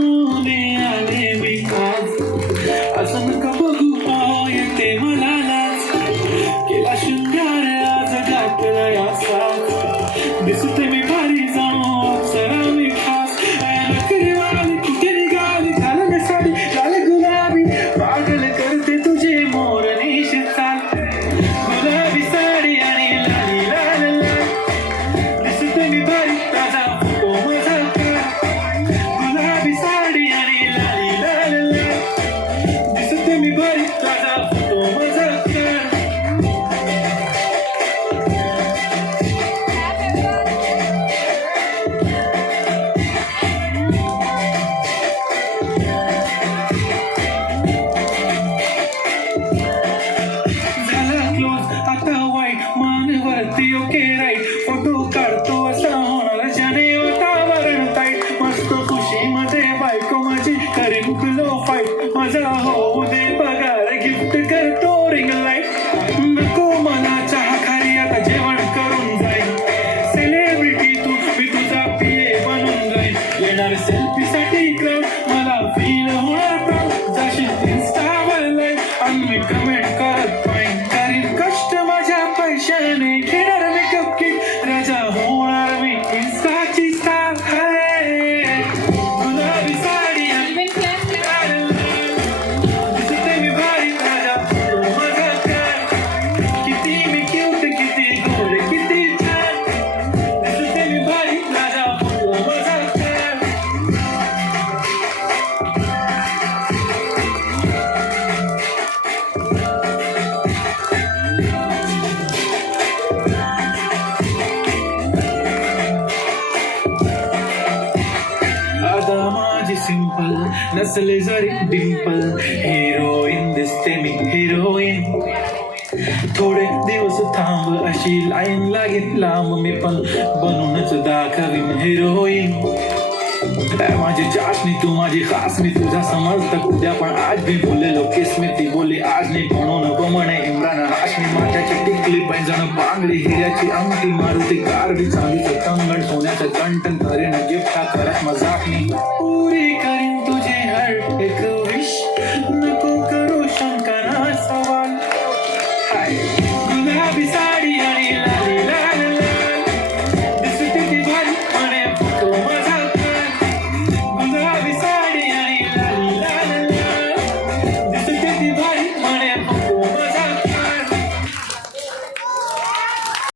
पाहुणे आले मी खास, असं नका बघू येते मला लाज, केला शृंगार आज घातला याचा, दिसते मी भारी जाऊ अप्सरा मी खास, नखरेवाली कुठे निघाली घालून साडी लाल गुलाबी, पागल करते तुझे मोरनीश चाल, गुलाबी साडी आणि लाली लाल लाल, दिसते मी भारी ताजा फोटो माझा काढ, गुलाबी साडी आणि लाली लाल लाल, दिसते मी भारी ताजा फोटो माझा काढ. झाला क्लोज आता वाईट मानवरती ओके राईट, फोटो काढतो असा होणार ज्याने वातावरण टाईट, मस्त खुशीमध्ये बायको माझी करीन क्लो फाईट, माझा होऊ दे पगार गिफ्ट करतो रिंग लाईट, नको मला चहा खाली आता जेवण करून जाईन, सेलिब्रिटी तू मी तुझा पिये बनून जाईन, येणार सेल्फी साठी क्राऊड मला फील होणार प्राऊड, जाशील इन्स्टावर लाईव्ह आणि मी कमेंट करत पाहिन, करीन कष्ट माझ्या पैशाने, घेणार मेकअप किट राजा होणार मी इन्स्टाची स्टार, गुलाबी साडी आणि दिसते मी भारी राजा फोटो माझा काढ, किती मी क्यूट किती गोड किती छान, दिसते मी भारी राजा फोटो माझा काढ. आता माझी सिंपल नसले जरी डिंपल, हिरोईन दिसते मी हिरोईन, थोडे दिवस थांब अशी लाईन लागेल लांब, मी पण बनूनच दाखवीन हिरोईन, माझी चाशनी तू माझी खास, मी तुझा समजता उद्या पण आज मी बोललेलो किस्मती बोली आज नाही, म्हणून बमणे इम्रान हाशमी, माथ्याची टिकली पैंजण बांगडी हिऱ्याची अंगठी, मारुती कारडी चांदीचं कंगण सोन्याचं कंटन, करेन गिफ्ट हा करत मजाक नाही, पुरी